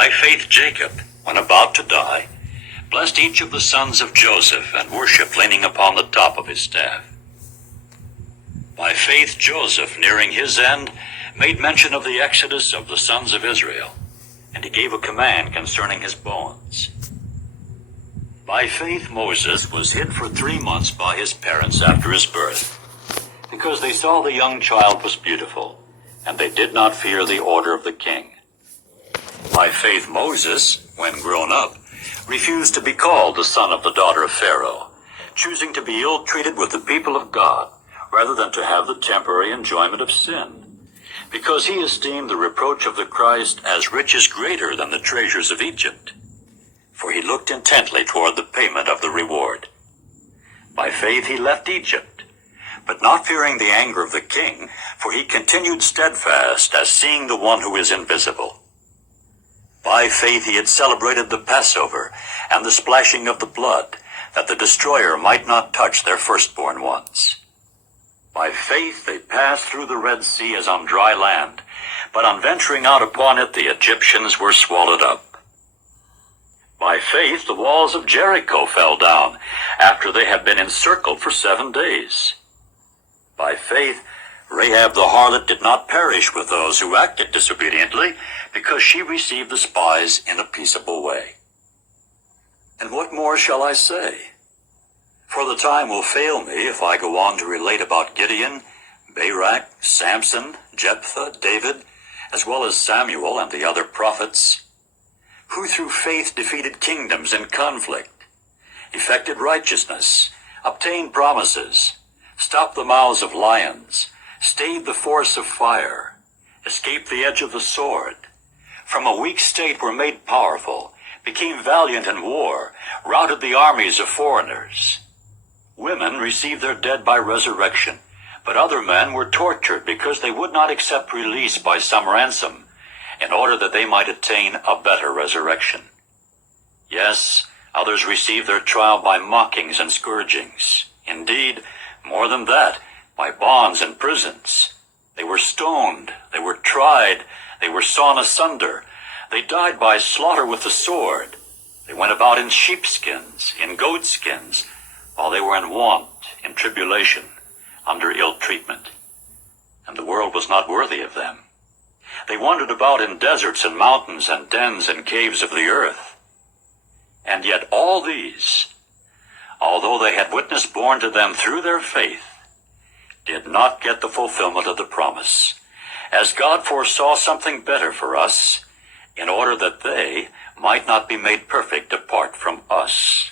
By faith Jacob, when about to die, blessed each of the sons of Joseph, and worshipped leaning upon the top of his staff. By faith Joseph, nearing his end, made mention of the exodus of the sons of Israel, and he gave a command concerning his bones. By faith Moses was hid for 3 months by his parents after his birth, because they saw the young child was beautiful, and they did not fear the order of the king. By faith Moses, when grown up, refused to be called the son of the daughter of Pharaoh, choosing to be ill-treated with the people of God, rather than to have the temporary enjoyment of sin, because he esteemed the reproach of the Christ as riches greater than the treasures of Egypt, for he looked intently toward the payment of the reward. By faith he left Egypt, but not fearing the anger of the king, for he continued steadfast as seeing the one who is invisible. By faith he had celebrated the Passover and the splashing of the blood, that the destroyer might not touch their firstborn ones. By faith they passed through the Red Sea as on dry land, but on venturing out upon it the Egyptians were swallowed up. By faith the walls of Jericho fell down, after they had been encircled for 7 days. By faith Rahab the harlot did not perish with those who acted disobediently, because she received the spies in a peaceable way. And what more shall I say? For the time will fail me if I go on to relate about Gideon, Barak, Samson, Jephthah, David, as well as Samuel and the other prophets, who through faith defeated kingdoms in conflict, effected righteousness, obtained promises, stopped the mouths of lions, stayed the force of fire, escaped the edge of the sword, from a weak state were made powerful, became valiant in war, routed the armies of foreigners. Women received their dead by resurrection, but other men were tortured because they would not accept release by some ransom, in order that they might attain a better resurrection. Yes, others received their trial by mockings and scourgings. Indeed, more than that, by bonds and prisons. They were stoned, they were tried, they were sawn asunder. They died by slaughter with the sword. They went about in sheepskins, in goatskins, while they were in want, in tribulation, under ill treatment. And the world was not worthy of them. They wandered about in deserts and mountains and dens and caves of the earth. And yet all these, although they had witness borne to them through their faith, did not get the fulfillment of the promise, as God foresaw something better for us, in order that they might not be made perfect apart from us.